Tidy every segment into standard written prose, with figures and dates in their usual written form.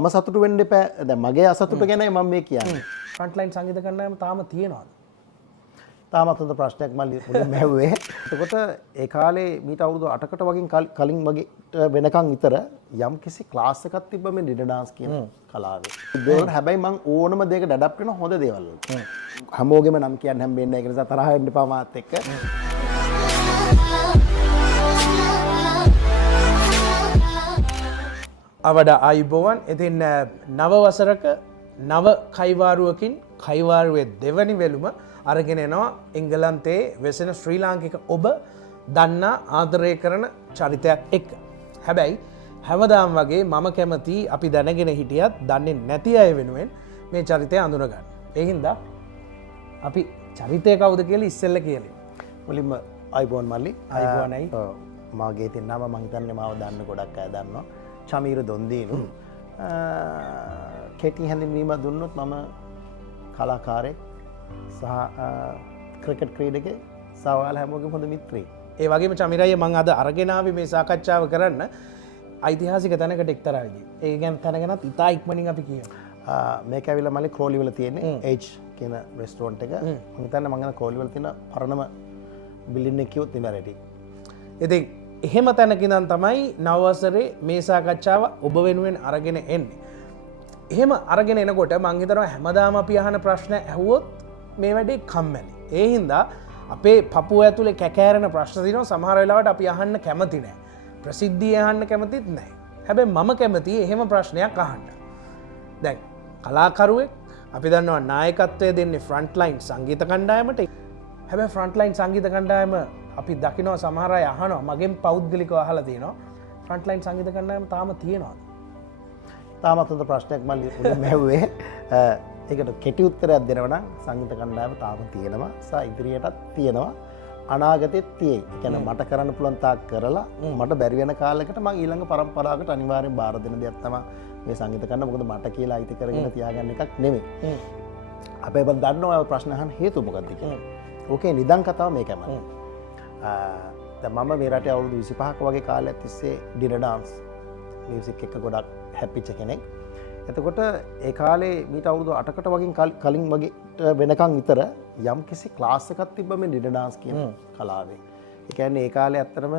මම සතුටු වෙන්න එපා. දැන් මගේ අසතුට ගැනයි මම මේ කියන්නේ. ෆ්‍රන්ට්ලයින් සංගීත කණ්ඩායම තාම තියෙනවද? තාමත් හොඳ ප්‍රශ්නයක් මල්ලි මුලින්ම ඇහුවේ. එතකොට ඒ කාලේ මීට අවුරුදු 8කට වගේ කලින් වගේ වෙනකන් විතර යම් කිසි ක්ලාස් එකක් තිබ්බ මේ ඩිනර් ඩාන්ස් කියන කලාවේ. ඒවල හැබැයි මං ඕනම දෙයකට ඇඩප්ට් වෙන හොඳ දේවල් වලට. හැමෝගෙම නම් කියන්න හැම්බෙන්නේ නැහැ. ඒක නිසා තරහ වෙන්න එපා මාත් එක්ක. අවඩ ආයුබෝවන්. ඉතින් නව වසරක නව කයිවාරුවකින් කයිවාරුවේ දෙවනි වෙළුම අරගෙන එනවා එංගලන්තයේ වෙසෙන ශ්‍රී ලාංකික ඔබ දන්නා ආදරය කරන චරිතයක් එක්ක. හැබැයි හැමදාම් වගේ මම කැමති අපි දැනගෙන හිටියත් දන්නේ නැති අය වෙනුවෙන් මේ චරිතය අඳුනගන්න. ඒ හින්දා අපි චරිතය කවුද කියලා ඉස්සෙල්ලා කියලා. මුලින්ම ආයුබෝවන් මල්ලි. ආයුබෝවන්යි. මාගේ ඉතින් නම මං හිතන්නේ මාව දන්න ගොඩක් අය දන්නවා. චමීර දොන්දීනු. කෙටි හැඳින්වීම දුන්නොත් මම කලාකාරයෙක් සහ ක්‍රිකට් ක්‍රීඩකයෙක් සහ ඔයාලා හැමෝගෙම හොඳ මිත්‍රයෙක්. ඒ වගේම චමිරාය මම අද අරගෙන ආවේ මේ සාකච්ඡාව කරන්න ඓතිහාසික තැනකට එක්තරා විදිහට. ඒ ගැන තැනගෙනත් ඉතා ඉක්මනින් අපි කියමු. මේක ඇවිල්ලා මල්ලි ක්‍රෝලි වල තියෙන්නේ H කියන රෙස්ටෝරන්ට් එක. මම හිතන්නේ මම යන ක්‍රෝලි වල තියෙන පරණම බිල්ඩින් එක කිව්වොත් ඉන්න රෙඩි. ඉතින් එහෙම තැනක ඉඳන් තමයි නව වසරේ මේ සාකච්ඡාව ඔබ වෙනුවෙන් අරගෙන එන්නේ. එහෙම අරගෙන එනකොට මං හිතනවා හැමදාම අපි අහන ප්‍රශ්න ඇහුවොත් මේ වැඩේ කම්මැලි. ඒ හින්දා අපේ පපුව ඇතුලේ කැකෑරෙන ප්‍රශ්න තියෙනවා සමහර වෙලාවට අපි අහන්න කැමති නැහැ. ප්‍රසිද්ධිය අහන්න කැමතිත් නැහැ. හැබැයි මම කැමති එහෙම ප්‍රශ්නයක් අහන්න. දැන් කලාකරුවෙක් අපි දන්නවා නායකත්වය දෙන්නේ ෆ්‍රන්ට්ලයින් සංගීත කණ්ඩායමට. හැබැයි ෆ්‍රන්ට්ලයින් සංගීත කණ්ඩායම අපි දකිනවා සමහර අය අහනවා මගෙන් පෞද්ගලිකව අහලා තියෙනවා ෆ්‍රන්ට්ලයින් සංගීත කණ්ඩායම තාම තියෙනවද? තාමත් හොඳ ප්‍රශ්නයක් මල්ලි මුලින්ම ඇහුවේ. ඒකට කෙටි උත්තරයක් දෙනවා නම් සංගීත කණ්ඩායම තාම තියෙනවා සහ ඉදිරියටත් තියෙනවා. අනාගතෙත් තියෙයි. ඒ කියන්නේ මට කරන්න පුළුවන් තාක් කරලා මට බැරි වෙන කාලයකට මම ඊළඟ පරම්පරාවකට අනිවාර්යෙන් බාර දෙන දෙයක් තමයි මේ සංගීත කණ්ඩායම. මොකද මට කියලා අයිති කරගෙන තියාගන්න එකක් නෙමෙයි. අපේ බන් දන්නවා ඔය ප්‍රශ්න අහන්න හේතුව මොකක්ද කියලා. ඕකේ නිදන් කතාව මේකම. දැන් මම මේ රටේ අවුරුදු 25ක වගේ කාලයක් තිස්සේ ඩිනර් ඩාන්ස් මියුසික් එක ගොඩක් හැපිච්ච කෙනෙක්. එතකොට ඒ කාලේ මීට අවුරුදු 8කට වගේ කලින් වගේ වෙනකන් විතර යම් කිසි ක්ලාස් එකක් තිබ්බ මේ ඩිනර් ඩාන්ස් කියන කලාවේ. ඒ කියන්නේ ඒ කාලේ ඇත්තටම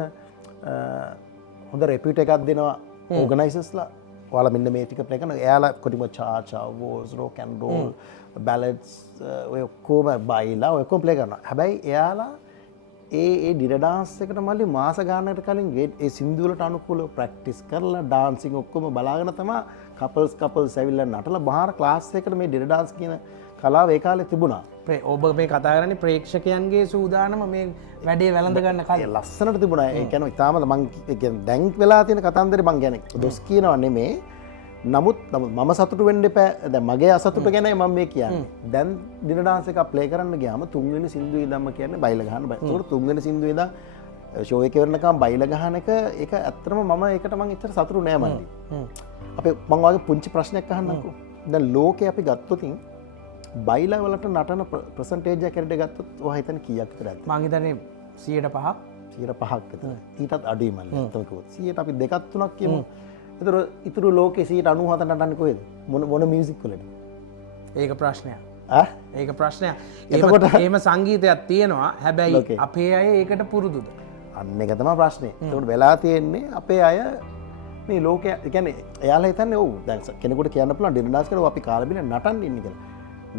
හොඳ රෙපියුට් එකක් දෙනවා ඕගනයිසර්ස්ලා. ඔයාලා මෙන්න මේ ටික ප්ලේ කරන. එයාලා කොටිම චා වෝස් රොක් ඇන්ඩ් රෝල් බැලඩ්ස් ඔය ඔක්කොම බයිලා ඔය ඔක්කොම ප්ලේ කරනවා. හැබැයි එයාලා ඒ ඩිනර් ඩාන්ස් එකට මල්ලි මාස ගානකට කලින් ඒ සින්දු වලට අනුකූලව ප්‍රැක්ටිස් කරලා ඩාන්සින් ඔක්කොම බලාගෙන තමයි කපල්ස් ඇවිල්ලා නටලා බාහිර ක්ලාස් එකකට මේ ඩිනර් ඩාන්ස් කියන කලාව ඒ කාලේ තිබුණා. ඔබ මේ කතා කරන්නේ ප්‍රේක්ෂකයන්ගේ සූදානම මේ වැඩේ වැළඳ ගන්න කලින්. ලස්සනට තිබුණා. ඒ කියන්නේ ඉතාලම මං කියන්නේ දැන් වෙලා තියෙන කතන්දරේ මං කියන්නේ දොස් කියනවා නෙමේ. නමුත් මම සතුටු වෙන්න එපා. දැන් මගේ අසතුට ගැනයි මම මේ කියන්නේ. දැන් ඩිනර් ඩාන්ස් එකක් ප්ලේ කරන්න ගියාම තුන්වෙනි සින්දුවේ ඉඳන්ම කියන්නේ බයිලා ගහන්න බයි. ඒකට තුන්වෙනි සින්දුවේ ඉඳන් ෂෝ එකේ වෙනකම් බයිලා ගහන එක ඒක ඇත්තටම මම ඒකට මං එච්චර සතුටු නෑ මල්ලි. අපේ මං වගේ පුංචි ප්‍රශ්නයක් අහන්නම්කෝ. දැන් ලෝකේ අපි ගත්තොත් බයිලා වලට නටන ප්‍රසන්ටේජ් එක කැරඩ ගත්තොත් ඔයා හිතන්නේ කීයක් විතරද? මං හිතන්නේ 105ක් 105ක් විතර. ඊටත් අඩුයි මල්ලි. එතකොට 100ට අපි දෙකක් තුනක් කියමු. ඉතුරු ලෝකේ 97 නටන්නේ කොහෙද? මොන මියුසික් වලද? ඒක ප්‍රශ්නයක්. ඒක ප්‍රශ්නයක්. එතකොට එහෙම සංගීතයක් තියෙනවා. හැබැයි අපේ අය ඒකට පුරුදුද? අන්න ඒක තමයි ප්‍රශ්නේ. ඒකට වෙලා තියෙන්නේ අපේ අය මේ ලෝකයේ කියන්නේ එයාලා හිතන්නේ ඔව් දැන් කෙනෙකුට කියන්න පුළුවන් ඩිනර් ඩාන්ස් කරලා අපි කාලා බින නටන්න ඉන්නේ කියලා.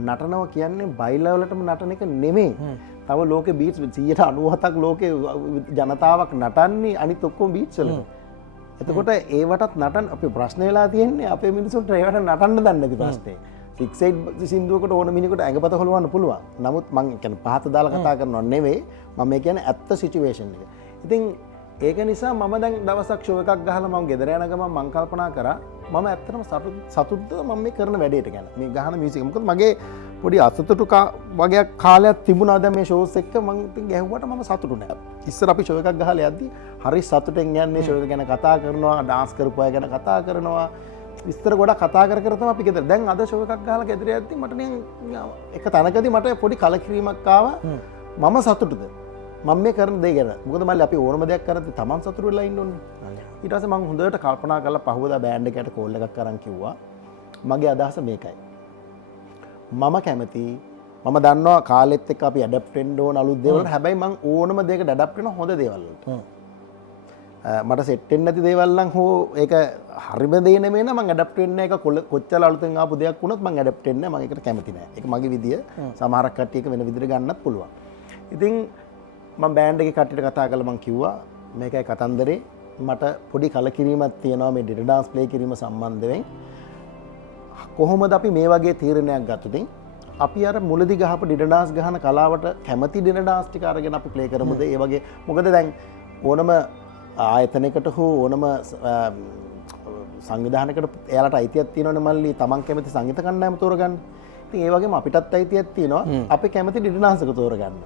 නටනවා කියන්නේ බයිලා වලටම නටන එක නෙමෙයි. තව ලෝකේ බීට්ස් 197ක් ලෝකේ ජනතාවක් නටන්නේ අනිත් ඔක්කොම බීට්ස් වලට. එතකොට ඒවටත් නටන අපේ ප්‍රශ්න වෙලා තියෙන්නේ අපේ මිනිසුන්ට ඒවට නටන්න දන්නේ නැති ප්‍රශ්නේ. 6-8 සින්දුවකට ඕන මිනිහෙකුට ඇඟපත හොලවන්න පුළුවන්. නමුත් මම කියන්නේ පහත දාලා කතා කරනව නෙවෙයි. මම මේ කියන්නේ ඇත්ත සිචුේෂන් එක. ඉතින් ඒක නිසා මම දැන් දවසක් ෂෝ එකක් ගහලා මම ගෙදර යන ගමන් මම කල්පනා කරා මම ඇත්තටම සතුටුද මම මේ කරන වැඩේට ගැන. මේ ගහන මියුසික්. මොකද මගේ පොඩි අසතුටු වගේ කාලයක් තිබුණා දැන් මේ ෂෝස් එක්ක මම ඉතින් ගැහුවට මම සතුටු නෑ. ඉස්සර අපි ෂෝ එකක් ගහලා යද්දි හරි සතුටෙන් යන්නේ ෂෝ එක ගැන කතා කරනවා, ඩාන්ස් කරපු අය ගැන කතා කරනවා. විස්තර ගොඩක් කතා කර තමයි අපි ගෙදර. දැන් අද ෂෝ එකක් ගහලා ගෙදර යද්දි මට නිකන් එක තැනකදී මට පොඩි කලකිරීමක් ආවා. මම සතුටුද? මම මේ කරන දේ ගැන. මොකද මල්ලි අපි ඕනම දෙයක් කරද්දි Taman සතුටු වෙලා ඉන්න ඕනේ. ඊට පස්සේ මම හොඳට කල්පනා කරලා පහුවදා බෑන්ඩ් එකට කෝල් එකක් අරන් කිව්වා මගේ අදහස මේකයි. මම කැමති මම දන්නවා කාලෙත් එක්ක අපි ඇඩප්ට් වෙන්න ඕන අලුත් දේවල්. හැබැයි මම ඕනම දෙයකට ඇඩප්ට් වෙන හොඳ දේවල් වලට. මට සෙට් වෙන්නේ නැති දේවල් නම් හෝ ඒක හරිම දේ නෙමෙයි නම් මම ඇඩප්ට් වෙන්නේ ඒක කොච්චර අලුතෙන් ආපු දෙයක් වුණත් මම ඇඩප්ට් වෙන්නේ නැහැ. මම ඒකට කැමති නැහැ. ඒක මගේ විදිය. සමහරක් කට්ටියක වෙන විදිහට ගන්නත් පුළුවන්. ඉතින් මම බෑන්ඩ් එකේ කට්ටියට කතා කරලා මම කිව්වා මේකයි කතන්දරේ. මට පොඩි කලකිරීමක් තියෙනවා මේ ඩින ඩාන්ස් ප්ලේ කිරීම සම්බන්ධයෙන්. කොහොමද අපි මේ වගේ තීරණයක් ගත්තොත් අපි අර මුලදි ගහපු ඩින ඩාන්ස් ගහන කලාවට කැමති ඩින ඩාන්ස් ටික අරගෙන අපි ප්ලේ කරමුද? ඒ වගේ මොකද දැන් ඕනම ආයතනයකට හෝ ඕනම සංවිධානයකට එයාලට අයිතියක් තියෙනවනේ මල්ලි තමන් කැමති සංගීත කණ්ඩායම තෝරගන්න. ඉතින් ඒ වගේම අපිටත් අයිතියක් තියෙනවා අපි කැමති ඩින ඩාන්ස් එක තෝරගන්න.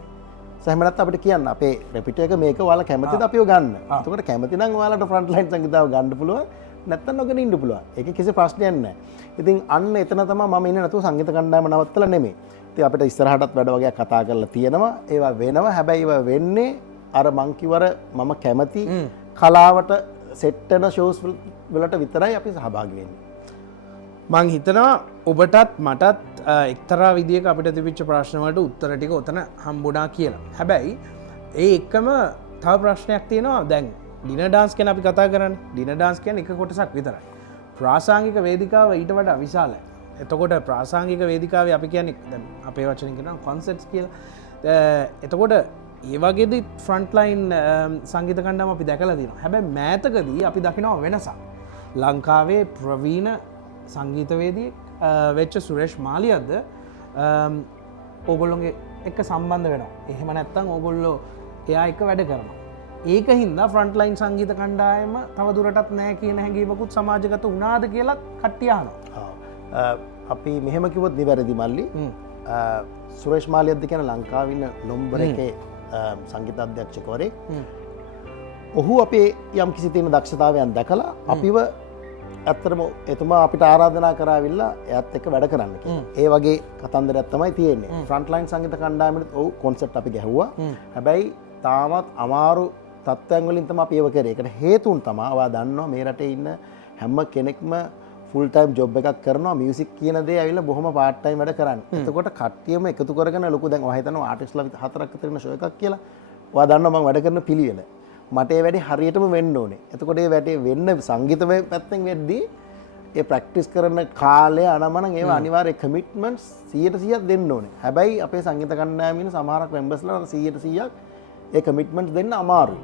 සහමනත් අපිට කියන්න අපේ රෙපිට එක මේක ඔයාලා කැමතිද අපිව ගන්න. එතකොට කැමති නම් ඔයාලට ෆ්‍රන්ට් ලයින් සංගීතාව ගන්න පුළුවන්. නැත්තම් නොගෙන ඉන්න පුළුවන්. ඒක කිසි ප්‍රශ්නයක් නැහැ. ඉතින් අන්න එතන තමයි මම ඉන්නේ නැතුව සංගීත කණ්ඩායම නවත්තලා නෙමෙයි. ඉතින් අපිට ඉස්සරහටත් වැඩ වගේ කතා කරලා තියෙනවා. ඒවා වෙනවා. හැබැයි ඒවා වෙන්නේ අර මං කිව්වර මම කැමති කලාවට සෙට් වෙන ෂෝස් වලට විතරයි අපි සහභාගී වෙන්නේ. මං හිතනවා ඔබටත් මටත් එක්තරා විදිහක අපිට තිබිච්ච ප්‍රශ්න වලට උත්තර ටික උතන හම්බුණා කියලා. හැබැයි ඒ එක්කම තව ප්‍රශ්නයක් තියෙනවා. දැන් ඩින ඩාන්ස් ගැන අපි කතා කරන්නේ. ඩින ඩාන්ස් කියන්නේ එක කොටසක් විතරයි. ප්‍රාසංගික වේදිකාව ඊට වඩා විශාලයි. එතකොට ප්‍රාසංගික වේදිකාවේ අපි කියන්නේ දැන් අපේ වචනෙන් කියනවා කොන්සර්ට්ස් කියලා. එතකොට ඒ වගේදී ෆ්‍රන්ට් ලයින් සංගීත කණ්ඩායම අපි දැකලා තියෙනවා. හැබැයි මෑතකදී අපි දකිනවා වෙනසක්. ලංකාවේ ප්‍රවීණ සංගීතවේදී වෙච්ච සුරේෂ් මාලියද්ද ඕගොල්ලොන්ගේ එක්ක සම්බන්ධ වෙනවා. එහෙම නැත්නම් ඕගොල්ලෝ එයා එක්ක වැඩ කරනවා. ඒක හින්දා ෆ්‍රන්ට් ලයින් සංගීත කණ්ඩායම තව දුරටත් නැහැ කියන හැඟීමකුත් සමාජගත වුණාද කියලා කට්ටිය අහනවා. අපි මෙහෙම කිව්වොත් නිවැරදි මල්ලි. සුරේෂ් මාලියද්ද කියන ලංකාවේ ඉන්න නම්බර 1 සංගීත අධ්‍යක්ෂකවරයෙක්. ඔහු අපේ යම් කිසි තියෙන දක්ෂතාවයන් දැකලා අපිව ඇත්තටම එතුමා අපිට ආරාධනා කරාවිල්ලා එයත් එක්ක වැඩ කරන්න කියලා. ඒ වගේ කතන්දරයක් තමයි තියෙන්නේ. ෆ්‍රන්ට් ලයින් සංගීත කණ්ඩායමෙත් ඔව් කොන්සර්ට් අපි ගැහුවා. හැබැයි තාමත් අමාරු තත්ත්වයන් වලින් තමයි අපි ඒව කරේ. ඒකට හේතුන් තමයි ඔයා දන්නවා මේ රටේ ඉන්න හැම කෙනෙක්ම ෆුල් ටයිම් ජොබ් එකක් කරනවා. මියුසික් කියන දේ ඇවිල්ලා බොහොම පාර්ට් ටයිම් වැඩ කරන්නේ. එතකොට කට්ටියම එකතු කරගෙන ලොකු දැන් ඔයා හිතනවා ආටිස්ට්ලා 4ක් අතර ඉන්න ෂෝ එකක් කියලා. ඔයා දන්නවා මම වැඩ කරන පිළිවෙල. මට ඒ වැඩේ හරියටම වෙන්න ඕනේ. එතකොට ඒ වැඩේ වෙන්න සංගීතමය පැත්තෙන් වෙද්දී ඒ ප්‍රැක්ටිස් කරන කාලය අනමන ඒවා අනිවාර්ය කමිට්මන්ට්ස් 100% දෙන්න ඕනේ. හැබැයි අපේ සංගීත කණ්ඩායමේ ඉන්න සමහරක් මෙම්බර්ස්ලා 100% ඒ කමිට්මන්ට්ස් දෙන්න අමාරුයි.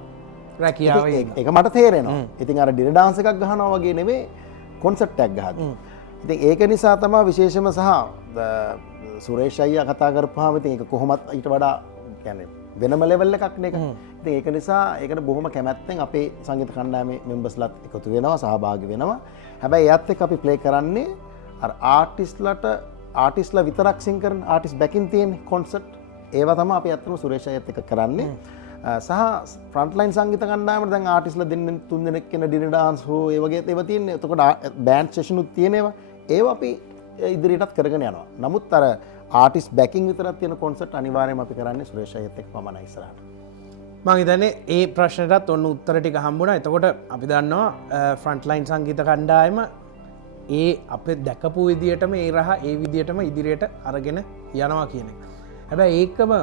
රැකියාව ඒක මට තේරෙනවා. ඉතින් අර ඩින ඩාන්ස් එකක් ගහනවා වගේ නෙමෙයි කොන්සර්ට් එකක් ගහද්දි. ඉතින් ඒක නිසා තමයි විශේෂම සහ සුරේෂ් අයියා කතා කරපුවාම ඉතින් ඒක කොහොමත් ඊට වඩා කියන්නේ වෙනම ලෙවල් එකක් නේ ඒක. ඉතින් ඒක නිසා ඒකට බොහොම කැමැත්තෙන් අපේ සංගීත කණ්ඩායමේ මෙම්බර්ස්ලාත් එකතු වෙනවා සහභාගී වෙනවා. හැබැයි එයත් එක්ක අපි ප්ලේ කරන්නේ අර ආටිස්ට්ලා විතරක් සිං කරන ආටිස්ට් බැකින් තියෙන කොන්සර්ට් ඒවා තමයි අපි අත්තම සුරේෂ් අයත් එක්ක කරන්නේ. සහ ෆ්‍රන්ට් ලයින් සංගීත කණ්ඩායමට දැන් ආටිස්ට්ලා දෙන්න 3 දෙනෙක් කෙන ඩින ඩාන්ස් හෝ ඒ වගේ ඒවා තියෙන්නේ. එතකොට බෑන්ඩ් සෙෂන් උත් තියෙනවා. ඒවා අපි ඉදිරියටත් කරගෙන යනවා. නමුත් අර ආටිස්ට් බැකින් විතරක් තියෙන කොන්සර්ට් අනිවාර්යයෙන්ම අපි කරන්නේ සුරේෂ් අයත් එක්ක පමණයි ඉස්සරහට. මං හිතන්නේ ඒ ප්‍රශ්නටත් ඔන්න උත්තර ටික හම්බුණා. එතකොට අපි දන්නවා ෆ්‍රන්ට් ලයින් සංගීත කණ්ඩායම ඒ අපේ දැකපු විදියටම ඒ රහ ඒ විදියටම ඉදිරියට අරගෙන යනවා කියන එක. හැබැයි ඒකම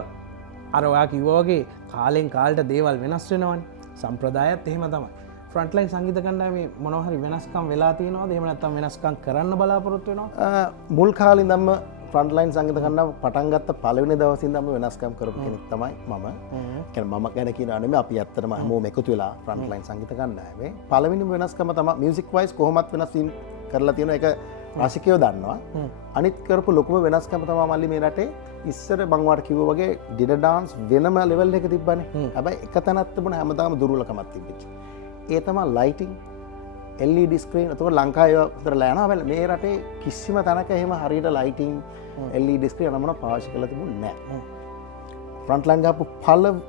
අර ඔයා කිව්වා වගේ කාලෙන් කාලට දේවල් වෙනස් වෙනවනේ. සම්ප්‍රදායත් එහෙම තමයි. ෆ්‍රන්ට් ලයින් සංගීත කණ්ඩායමේ මොනවා හරි වෙනස්කම් වෙලා තියෙනවද? එහෙම නැත්නම් වෙනස්කම් කරන්න බලාපොරොත්තු වෙනවද? මුල් කාලේ ඉඳන්ම ෆ්‍රන්ට් ලයින් සංගීත කණ්ඩායම පටන් ගත්ත පළවෙනි දවසේ ඉඳන්ම වෙනස්කම් කරපු කෙනෙක් තමයි මම. කියන්නේ මම ගැන කියනවා නෙමෙයි අපි ඇත්තටම හැමෝම එකතු වෙලා ෆ්‍රන්ට් ලයින් සංගීත කණ්ඩායමේ පළවෙනිම වෙනස්කම තමයි මියුසික් වයිස් කොහොමත් වෙනස් කරලා තියෙන එක රසිකයෝ දන්නවා. අනිත් කරපු ලොකුම වෙනස්කම තමයි මල්ලි මේ රටේ ඉස්සර මං වාට කිව්වා වගේ ඩින ඩාන්ස් වෙනම ලෙවල් එක තිබ්බනේ. හැබැයි එක තැනක් තිබුණ හැමදාම දුර්වලකමක් තිබිච්ච. ඒ තමයි ලයිටිං LED ස්ක්‍රීන්. එතකොට ලංකාවේ විතරලා යනවා. හැබැයි මේ රටේ කිසිම තැනක එහෙම හරියට ලයිටිං LED ස්ක්‍රීන් නමන පාවිච්චි කරලා තිබුණේ නැහැ. ෆ්‍රන්ට් ලයින් ගාපු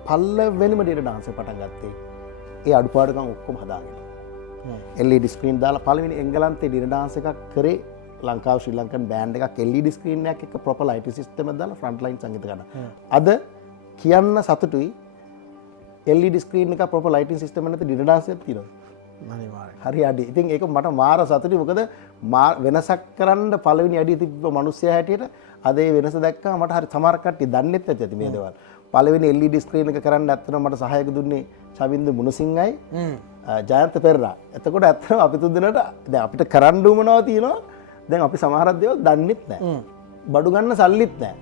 පළවෙනිම ඩින ඩාන්ස් එක පටන් ගත්තේ ඒ අඩුපාඩුකම් ඔක්කොම හදාගෙන. LED ස්ක්‍රීන් දාලා පළවෙනි එංගලන්තේ ඩින ඩාන්ස් එකක් කරේ ලංකාව ශ්‍රී ලංකන් බෑන්ඩ් එකක් LED ස්ක්‍රීන් එකක් එක්ක ප්‍රොපර් ලයිටිං සිස්ටම් එකක් දාලා ෆ්‍රන්ට් ලයින් සංගීත ගන්න. අද කියන්න සතුටුයි LED ස්ක්‍රීන් එක ප්‍රොපර් ලයිටිං සිස්ටම් එක නැති ඩින ඩාන්ස් එකක් තියෙනවා. හරි අඩි. ඉතින් ඒක මට මාර සතුටුයි. මොකද වෙනසක් කරන්න පළවෙනි අඩිය තිබ්බ මිනිස්සයා හැටියට අද ඒ වෙනස දැක්කම මට හරි සමහර කට්ටිය දන්නෙත් නැති ඇති මේ දේවල්. පළවෙනි LED ස්ක්‍රීන් එක කරන්න ඇත්තටම මට සහායක දුන්නේ චවින්ද මුණසිංහයි ජයන්ත පෙරේරා. එතකොට ඇත්තටම අපි තුන්දෙනාට දැන් අපිට කරන්න උමනවා තියෙනවා. දැන් අපි සමහරක් දේවල් දන්නෙත් නැහැ. බඩු ගන්න සල්ලිත් නැහැ.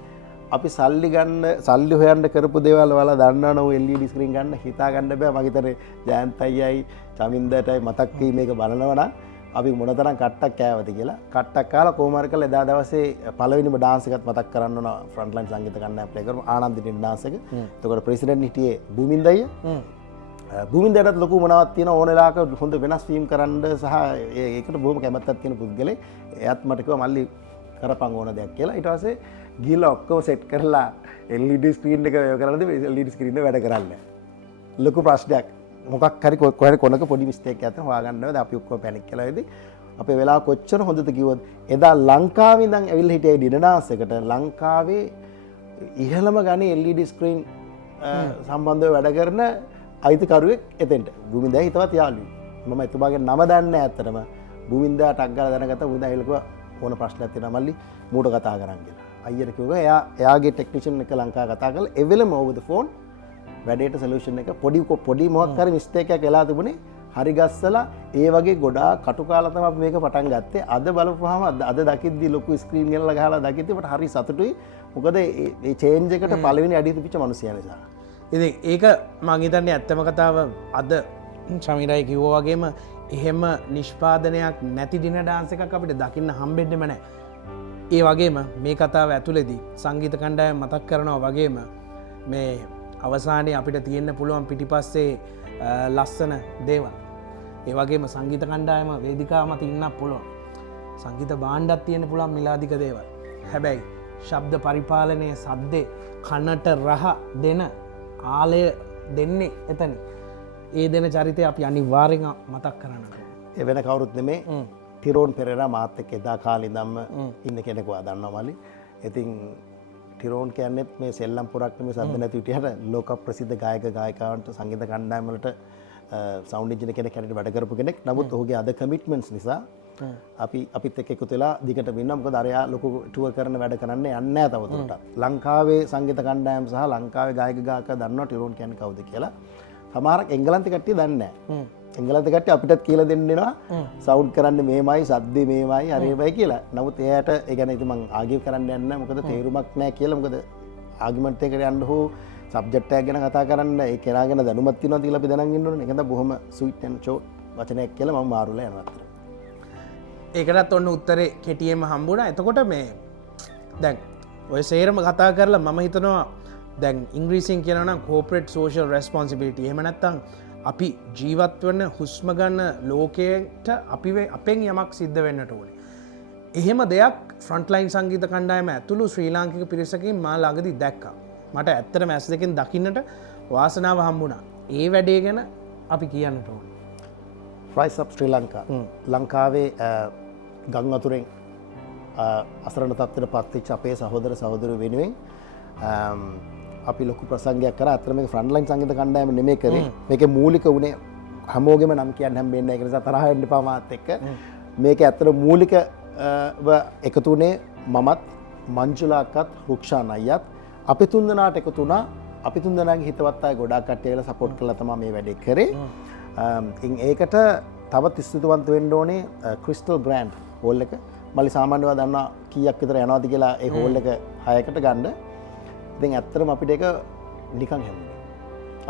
අපි සල්ලි හොයන්න කරපු දේවල් වල දන්නවනේ LED ස්ක්‍රීන් ගන්න හිතා ගන්න බෑ. මම හිතන්නේ ජයන්ත අයියයි චමින්දටයි මතක් වී මේක බලනවා නම් අපි මොනතරම් කට්ටක් කෑවද කියලා. කට්ටක් කාලා කොහොම හරි කරලා එදා දවසේ පළවෙනිම ඩාන්ස් එකත් මතක් කරන්න ඕන ෆ්‍රන්ට්ලයින් සංගීත කණ්ඩායම ප්ලේ කරමු ආනන්දින් ඩාන්ස් එක. එතකොට ප්‍රෙසිඩන්ට් හිටියේ භූමින්ද අයියා. භූමින්දටත් ලොකු මොනවත් තියෙන ඕන වෙලාවක හොඳ වෙනස් වීම කරන්න සහ ඒකට බොහොම කැමැත්තක් තියෙන පුද්ගලෙක්. එයාත් මට කිව්වා මල්ලි කරපන් ඕන දෙයක් කියලා. ඊට පස්සේ ගිහලා ඔක්කොම සෙට් කරලා LED ස්ක්‍රීන් එක වේව කරලා LED ස්ක්‍රීන් එක වැඩ කරන්නේ. ලොකු ප්‍රශ්නයක්. මොකක් හරි කොහරි කොනක පොඩි මිස්ටේක් එකක් හොයා ගන්න බෑ. අපි ඔක්කොම පැනික් කියලා ඉදී අපේ වෙලාව කොච්චර හොඳද කිව්වොත් එදා ලංකාවේ ඉඳන් ඇවිල්ලා හිටියයි ඩිනර් ඩාන්ස් එකට ලංකාවේ ඉහළම ගණේ LED ස්ක්‍රීන් සම්බන්ධව වැඩ කරන අයිතිකරුවෙක් එතෙන්ට. භූමින්දා හිතවත් යාළුවෙක්. මම එතුමාගේ නම දන්නේ නැහැ ඇත්තටම. භූමින්දා ටක් ගාලා දැනගත්තා. භූමින්දා ඇවිල්ලා කිව්වා ඕන ප්‍රශ්නයක් තියෙනවා මල්ලි මූට කතා කරන් කියලා. අයියට කිව්වා එයාගේ ටෙක්නිෂියන් එක ලංකාව කතා කරලා එවෙලම over the phone වැඩේට සොලියුෂන් එක පොඩි මොකක් හරි මිස්ටේක් එකක් වෙලා තිබුණේ හරි ගස්සලා ඒ වගේ ගොඩාක් කටු කාලා තමයි අපි මේක පටන් ගත්තේ. අද බලපුවාම අද දකිද්දි ලොකු ස්ක්‍රීන් එකල ගහලා දකිද්දි මට හරි සතුටුයි. මොකද මේ චේන්ජ් එකට පළවෙනි අඩිය තිබිච්ච මිනිස්සයා නිසා. ඉතින් ඒක මම හිතන්නේ ඇත්තම කතාව අද ශමිරයි කිව්වා වගේම එහෙම නිෂ්පාදනයක් නැති ඩිනර් ඩාන්ස් එකක් අපිට දකින්න හම්බෙන්නෙම නැහැ. ඒ වගේම මේ කතාව ඇතුළේදී සංගීත කණ්ඩායම මතක් කරනවා වගේම මේ අවසානයේ අපිට තියෙන්න පුළුවන් පිටිපස්සේ ලස්සන දේවල්. ඒ වගේම සංගීත කණ්ඩායම වේදිකාව මත ඉන්නත් පුළුවන්. සංගීත භාණ්ඩත් තියෙන්න පුළුවන් මිලාදික දේවල්. හැබැයි ශබ්ද පරිපාලනයේ සද්දේ කනට රහ දෙන ආලය දෙන්නේ එතන. ඒ දෙන චරිතය අපි අනිවාර්යෙන් මතක් කරන්න ඕනේ. ඒ වෙන කවුරුත් නෙමේ ටිරෝන් පෙරේරා මාත් එක්ක එදා කාලේ ඉඳන්ම ඉන්න කෙනෙක් වා දන්නවා මල්ලි. ඉතින් ටිරෝන් කියන්නේත් මේ සෙල්ලම් පුරක් නෙමේ සද්ද නැති විදිහට ලෝක ප්‍රසිද්ධ ගායක ගායිකාවන්ට සංගීත කණ්ඩායම් වලට සවුන්ඩ් ඉන්ජිනර් කෙනෙක් හැටියට වැඩ කරපු කෙනෙක්. නමුත් ඔහුගේ අද කමිට්මන්ට්ස් නිසා අපිත් එක්ක එකතු වෙලා දිගට වෙන්න. මොකද අරයා ලොකු ටුවර් කරන වැඩ කරන්නේ යන්නේ නැහැ තවදුරටත්. ලංකාවේ සංගීත කණ්ඩායම් සහ ලංකාවේ ගායක ගායකා දන්නවා ටිරෝන් කියන්නේ කවුද කියලා. සමහරක් එංගලන්තේ කට්ටිය දන්නේ නැහැ. එංගලන්තේ කට්ටිය අපිටත් කියලා දෙන්නවා සවුන්ඩ් කරන්නේ මේමයි සද්දේ මේමයි හරියමයි කියලා. නමුත් එයාට ඒ ගැන ඉතින් මම ආගියු කරන්න යන්නේ නැහැ. මොකද තේරුමක් නැහැ කියලා. මොකද ආගියුමන්ට් එකකට යන්න හෝ සබ්ජෙක්ට් එකක් ගැන කතා කරන්න ඒ කෙනා ගැන දැනුමක් තියෙනවා කියලා අපි දැනන් ඉන්න ඕනේ. ඒක තමයි බොහොම ස්වීට් ඇන්ඩ් ෂෝට් වචනයක් කියලා මම මාරුලා යනවා අතට. ඒකටත් ඔන්න උත්තරේ කෙටියෙන්ම හම්බුණා. එතකොට මේ දැන් ඔය සේරම කතා කරලා මම හිතනවා දැන් ඉංග්‍රීසියෙන් කියනවා නම් corporate social responsibility. එහෙම නැත්නම් අපි ජීවත් වෙන හුස්ම ගන්න ලෝකයට අපෙන් යමක් සිද්ධ වෙන්නට ඕනේ. එහෙම දෙයක් ෆ්‍රන්ට්ලයින් සංගීත කණ්ඩායම ඇතුළු ශ්‍රී ලාංකික පිරිසකින් මා ළඟදී දැක්කා. මට ඇත්තටම ඇස් දෙකෙන් දකින්නට වාසනාව හම්බුණා. ඒ වැඩේ ගැන අපි කියන්නට ඕනේ. rise up ශ්‍රී ලංකා. ලංකාවේ ගම් වතුරෙන් අසරණ තත්ත්වයට පත්වෙච්ච අපේ සහෝදර සහෝදරයෝ වෙනුවෙන් අපි ලොකු ප්‍රසංගයක් කරා. අතන මේක ෆ්‍රන්ට්ලයින් සංගීත කණ්ඩායම නෙමෙයි කරේ. මේකේ මූලික උනේ හැමෝගෙම නම් කියන්න හම්බෙන්නේ නැහැ. ඒ නිසා තරහ වෙන්න එපා මාත් එක්ක. මේක ඇත්තට මූලික එකතු උනේ මමත් මංජුලා අක්කත් රුක්ෂාන් අයියත් අපි තුන්දෙනාට එකතු වුණා. අපි තුන්දෙනාගේ හිතවත් අය ගොඩාක් කට්ටිය වෙලා සපෝට් කරලා තමයි මේ වැඩේ කරේ. ඒකට තවත් ස්තුතිවන්ත වෙන්න ඕනේ ක්‍රිස්ටල් ග්‍රෑන්ඩ් හෝල් එක. මල්ලි සාමාන්‍යව දන්නා කීයක් විතර යනවාද කියලා ඒ හෝල් එක 6කට ගන්න. ඉතින් ඇත්තටම අපිට ඒක නිකන් හැමුනේ.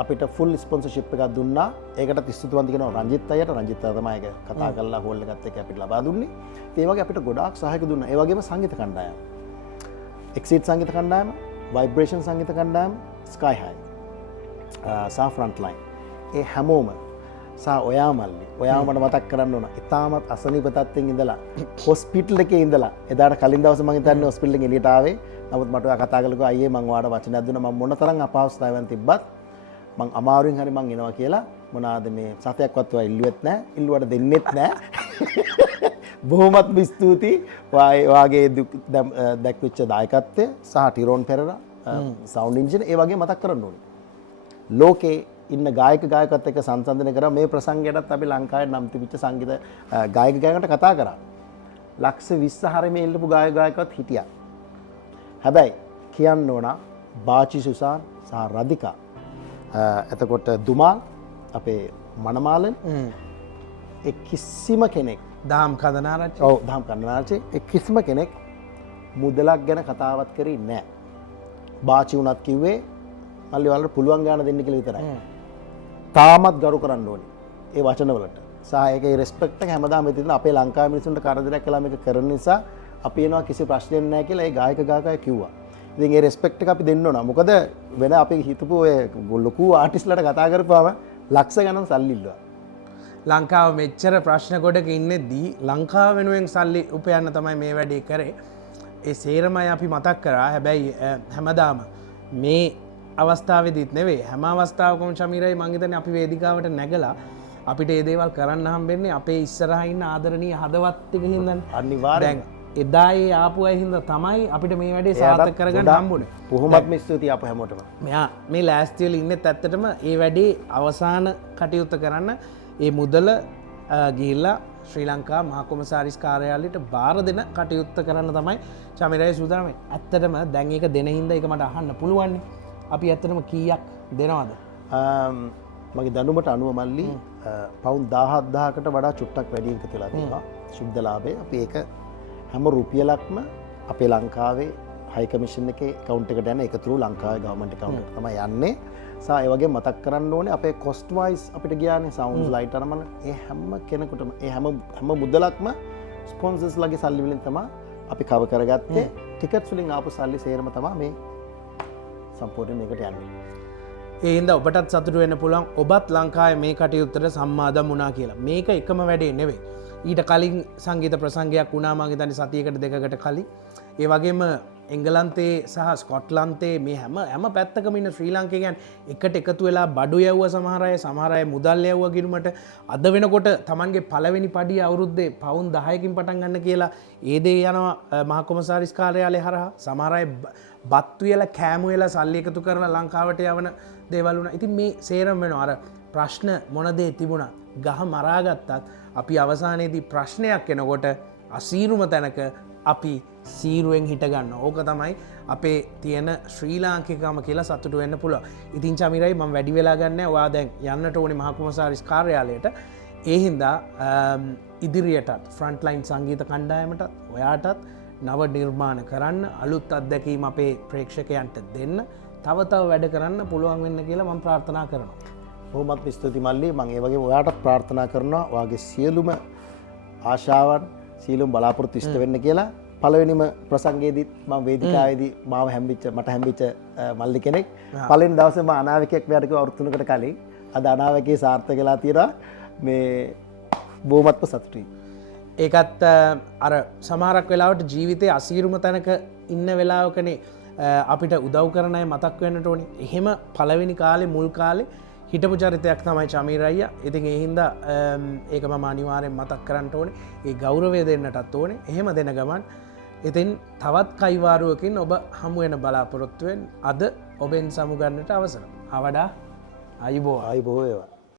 අපිට ෆුල් ස්පොන්සර්ෂිප් එකක් දුන්නා. ඒකට ස්තුතිවන්ත කියනවා රංජිත් අයියට. රංජිත් අය තමයි ඒක කතා කරලා හෝල් එකත් එක්ක අපිට ලබා දුන්නේ. ඒ වගේ අපිට ගොඩාක් සහායක දුන්නා. ඒ වගේම සංගීත කණ්ඩායම්. එක්සිට් සංගීත කණ්ඩායම, ভাইබ්‍රේෂන් සංගීත කණ්ඩායම, ස්කයි හයි සහ ෆ්‍රන්ට්ලයින්. ඒ හැමෝම සහ ඔයා මල්ලි ඔයා මට මතක් කරන්න ඕන. ඉතාමත් අසනීප තත්ත්වෙන් ඉඳලා හොස්පිටල් එකේ ඉඳලා එදාට කලින් දවසේ මම හිතන්නේ හොස්පිටල් එකෙන් එළියට ආවේ. නමුත් මට ඔයා කතා කළා අයියේ මං ඔයාලට වචනයක් දුන්නා. මම මොන තරම් අපහසුතාවයන් තිබ්බත් මං අමාරුවෙන් හරි මං එනවා කියලා. මොනවාද මේ සතයක්වත් ඔයා ඉල්ලුවෙත් නැහැ. ඉල්ලුවට දෙන්නෙත් නැහැ. බොහොමත්ම ස්තුතියි. ඔයාගේ දැක්විච්ච දායකත්වය සහ ටිරෝන් පෙරේරා සවුන්ඩ් ඉන්ජිනර් ඒ වගේ මතක් කරන්න ඕනේ. ලෝකේ ඉන්න ගායක ගායකත් එක්ක සංසන්දනය කරා මේ ප්‍රසංගයටත් අපි ලංකාවේ නම් තිබිච්ච සංගීත ගායක ගායකට කතා කරා. ලක්ෂ 20 හැරෙමේ ඉල්ලපු ගායක ගායකවත් හිටියා. හැබැයි කියන්න ඕන බාචි සුසාන් සහ රදිකා එතකොට දුමාල් අපේ මනමාලන් කිසිම කෙනෙක් දාම් කදනාරච්චි ඔව් දාම් කදනාරච්චි කිසිම කෙනෙක් මුදලක් ගැන කතාවත් කරේ නැහැ. බාචි උනත් කිව්වේ මල්ලි වලට පුළුවන් ගාන දෙන්න කියලා විතරයි. තාමත් ගරු කරන්න ඕනේ ඒ වචනවලට. සහ ඒකේ රෙස්පෙක්ට් එක හැමදාම තියෙන අපේ ලංකාවේ මිනිස්සුන්ට කරදරයක් කළා මේක කරන නිසා අපි එනවා කිසි ප්‍රශ්නයක් නැහැ කියලා ඒ ගායක ගායකයා කිව්වා. ඉතින් ඒ රෙස්පෙක්ට් එක අපි දෙන්න ඕන. මොකද වෙන අපි හිතපු ඔය ලොකු ආටිස්ට්ලාට කතා කරපුවාම ලක්ෂ ගණන් සල්ලි ඉල්ලුවා. ලංකාව මෙච්චර ප්‍රශ්න ගොඩක ඉන්නෙදී ලංකාව වෙනුවෙන් සල්ලි උපයන්න තමයි මේ වැඩේ කරේ. ඒ සේරමයි අපි මතක් කරා. හැබැයි හැමදාම මේ අවස්ථාවේදීත් නෙවෙයි හැම අවස්ථාවකම ශමීරයි මං හිතන්නේ අපි වේදිකාවට නැගලා අපිට ඒ දේවල් කරන්න හම්බෙන්නේ අපේ ඉස්සරහා ඉන්න ආදරණීය හදවත් ටික හින්දානේ. අනිවාර්යෙන්. එදා ඒ ආපු අය හින්දා තමයි අපිට මේ වැඩේ සාර්ථක කරගන්න හම්බුනේ. බොහොමත්ම ස්තුතියි අප හැමෝටම. මෙයා මේ ලෑස්ති වෙලා ඉන්නෙත් ඇත්තටම ඒ වැඩේ අවසාන කටයුත්ත කරන්න ඒ මුදල ගිහිල්ලා ශ්‍රී ලංකා මහා කොමසාරිස් කාර්යාලයට බාර දෙන කටයුත්ත කරන්න තමයි චමිරයි සූදානම් වෙන්නේ. ඇත්තටම දැන් ඒක දෙන හින්දා ඒක මට අහන්න පුළුවන්. අපි ඇත්තටම කීයක් දෙනවද? මගේ දැනුමට අනුව මල්ලි පවුන් 17000කට වඩා චුට්ටක් වැඩි එකතු වෙලා තියෙනවා. ශුද්ධ ලාභය. අපි ඒක හැම රුපියලක්ම අපේ ලංකාවේ හයි කමිෂන් එකේ account එකට යන එකතුරු ලංකාවේ government account එකට තමයි යන්නේ. සා ඒ වගේ මතක් කරන්න ඕනේ අපේ cost wise අපිට ගියානේ sound light අරමන ඒ හැම කෙනෙකුටම ඒ හැම මුදලක්ම sponsors ලගේ සල්ලි වලින් තමයි අපි cover කරගත්තේ. tickets වලින් ආපු සල්ලි සේරම තමයි මේ සම්පූර්ණ මේකට යන්නේ. ඒ හින්දා ඔබටත් සතුටු වෙන්න පුළුවන් ඔබත් ලංකාවේ මේ කටයුත්තට සම්මාදම් වුණා කියලා. මේක එකම වැඩේ නෙවෙයි. ඊට කලින් සංගීත ප්‍රසංගයක් වුණා මම හිතන්නේ සතියකට දෙකකට කලින්. ඒ වගේම එංගලන්තේ සහ ස්කොට්ලන්තේ මේ හැම පැත්තකම ඉන්න ශ්‍රී ලාංකිකයන් එකට එකතු වෙලා බඩු යවුව සමහර අය මුදල් යවුව ගිනුමට අද වෙනකොට Tamanගේ පළවෙනි පඩිය අවුරුද්දේ පවුන් 10කින් පටන් ගන්න කියලා ඒ දේ යනවා මහා කොමසාරිස් කාර්යාලය හරහා. සමහර අය බත් වියලා කෑම වෙලා සල්ලි එකතු කරලා ලංකාවට යවන දේවල් වුණා. ඉතින් මේ සේරම වෙනවා අර ප්‍රශ්න මොන දේ තිබුණා ගහ මරාගත්තත් අපි අවසානයේදී ප්‍රශ්නයක් එනකොට අසීරුම තැනක අපි සීරුවෙන් හිට ගන්න. ඕක තමයි අපේ තියෙන ශ්‍රී ලාංකිකකම කියලා සතුටු වෙන්න පුළුවන්. ඉතින් චමිරයි මම වැඩි වෙලා ගන්න ඔයා දැන් යන්නට ඕනේ මහා කොමසාරිස් කාර්යාලයට. ඒ හින්දා ඉදිරියටත් ෆ්‍රන්ට් ලයින් සංගීත කණ්ඩායමටත් ඔයාටත් නව නිර්මාණ කරන්න අලුත් අත්දැකීම් අපේ ප්‍රේක්ෂකයන්ට දෙන්න තව වැඩ කරන්න පුළුවන් වෙන්න කියලා මම ප්‍රාර්ථනා කරනවා. බොහොමත් ස්තුතියි මල්ලි. මම ඒ වගේ ඔයාටත් ප්‍රාර්ථනා කරනවා ඔයාගේ සියලුම ආශාවන් සියලුම බලාපොරොත්තු ඉෂ්ට වෙන්න කියලා. පළවෙනිම ප්‍රසංගයේදීත් මම වේදිකාවේදී මාව මට හැම්බිච්ච මල්ලි කෙනෙක්. පළවෙනි දවසේ මම අනාවකයක් මෙයාට කිව්වා අවුරුදු 3කට කලින්. අද අනාවකේ සාර්ථක වෙලා තියෙනවා. මේ බොහොමත්ම සතුටුයි. ඒකත් අර සමහරක් වෙලාවට ජීවිතයේ අසීරුම තැනක ඉන්න වෙලාවකනේ අපිට උදව් කරන අය මතක් වෙන්නට ඕනේ. එහෙම පළවෙනි කාලේ මුල් කාලේ හිටපු චරිතයක් තමයි චමීර අයියා. ඉතින් ඒ හින්දා ඒක මම අනිවාර්යෙන් මතක් කරන්න ඕනේ. ඒ ගෞරවය දෙන්නටත් ඕනේ. එහෙම දෙන ගමන් ඉතින් තවත් කයිවාරුවකින් ඔබ හමු වෙන බලාපොරොත්තු වෙන අද ඔබෙන් සමුගන්නට අවසර. අවඩා අයිබෝ වේවා.